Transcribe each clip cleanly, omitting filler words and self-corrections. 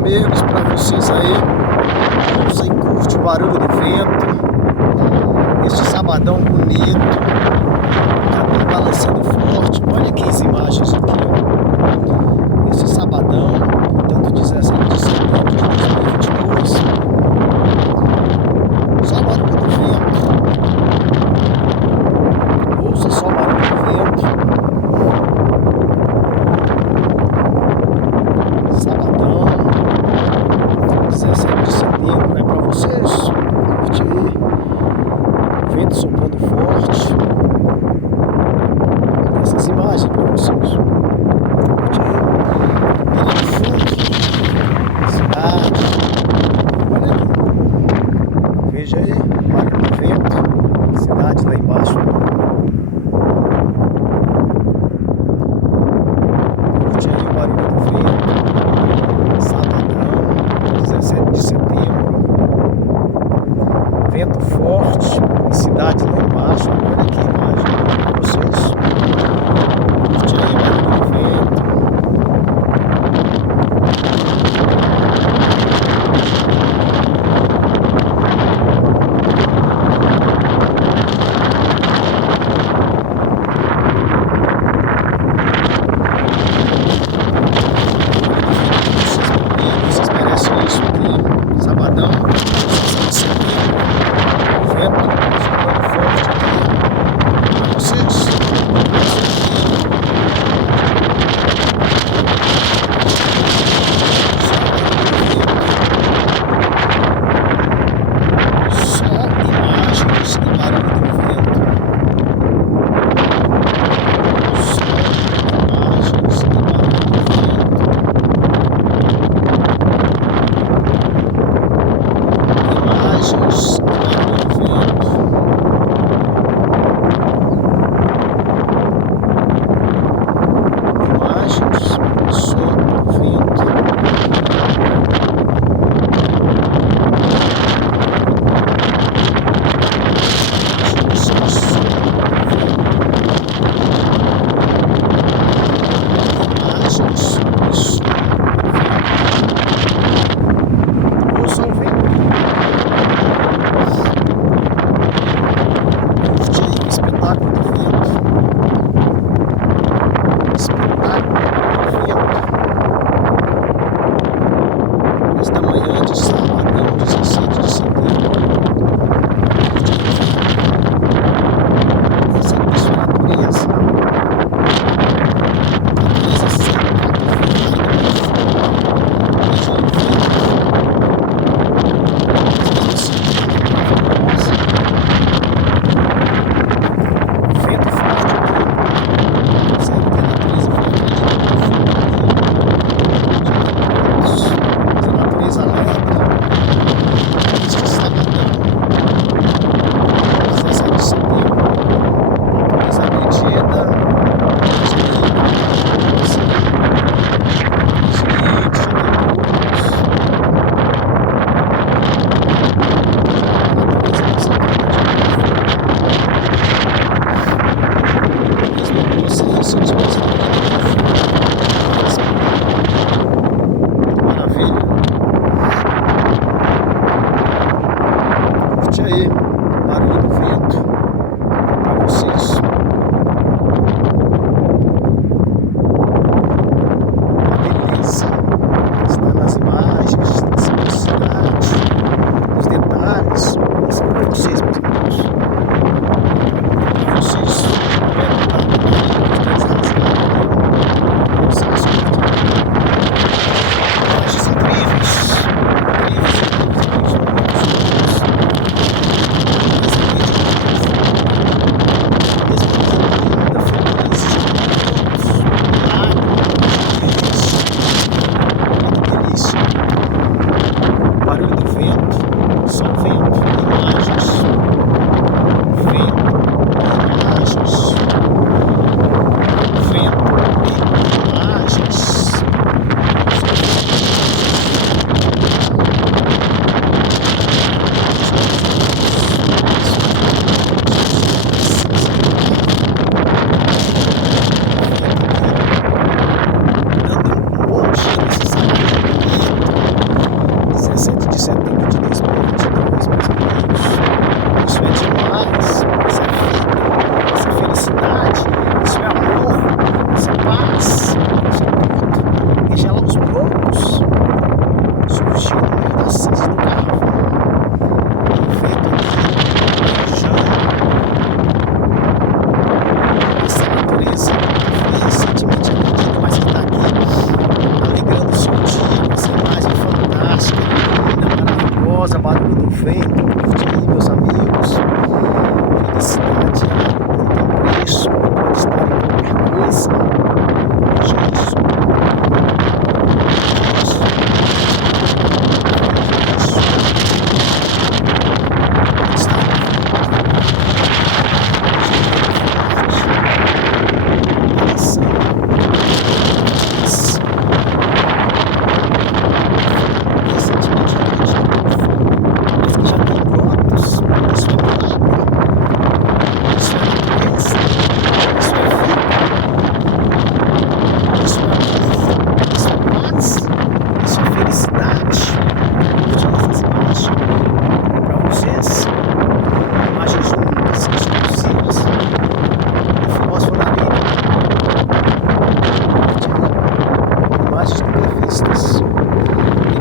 amigos, para vocês aí. Você curte o barulho do vento, este sabadão bonito, cabelo balançando forte. Olha aqui as imagens aqui, ó. Este sabadão, tanto 17 de setembro de 2022. Só o barulho do vento. Ouça só o barulho do vento. Sabadão, 17 de setembro, é pra vocês. Curte aí. Vento soprando forte. Essas imagens pra vocês. Curte aí. Ele no fundo. Cidade. Olha aqui. Veja aí. Barulho do vento. Cidade lá embaixo. Curte aí o barulho do vento. Sabadão, 17 de setembro. Vento forte. Cidade lá embaixo. Olha aqui a imagem para vocês. Curte aí o barulho do do vento, curte aí, meus amigos. Felicidade não tem preço, pode estar em qualquer coisa. Gente,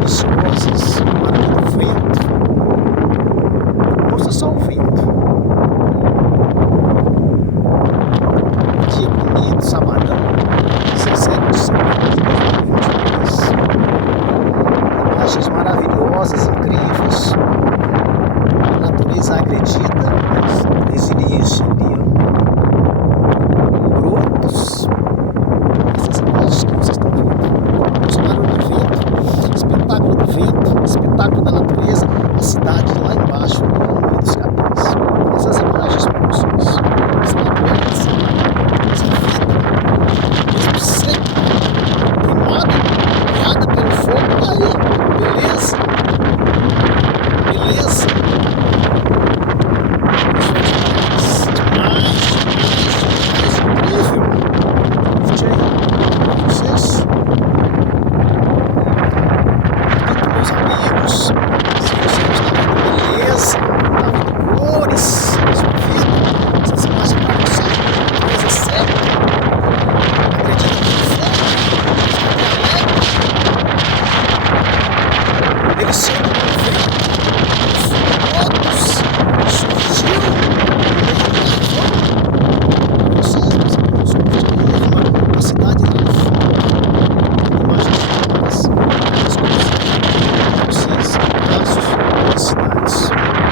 deliciosas, barulho do vento. Ouça só o vento. Dia bonito, Sabadão, 17 de setembro de 2022. Imagens maravilhosas, incríveis. A natureza agredida, mas resiliência ali, brotos. Essas imagens que vocês estão vendo. O barulho do vento, espetáculo do vento, espetáculo da natureza, a cidade lá embaixo, no meio dos capins. Essas imagens para vocês. Essa natureza, essa vida, mesmo seco, queimada, guiada pelo fogo, tá aí, beleza? Beleza? Demais, incrível. Curte aí, sucesso. Meus amigos, se você não está vendo beleza, está vendo cores, sua vida, essas imagens para você, coisa séria, acredita que ele chega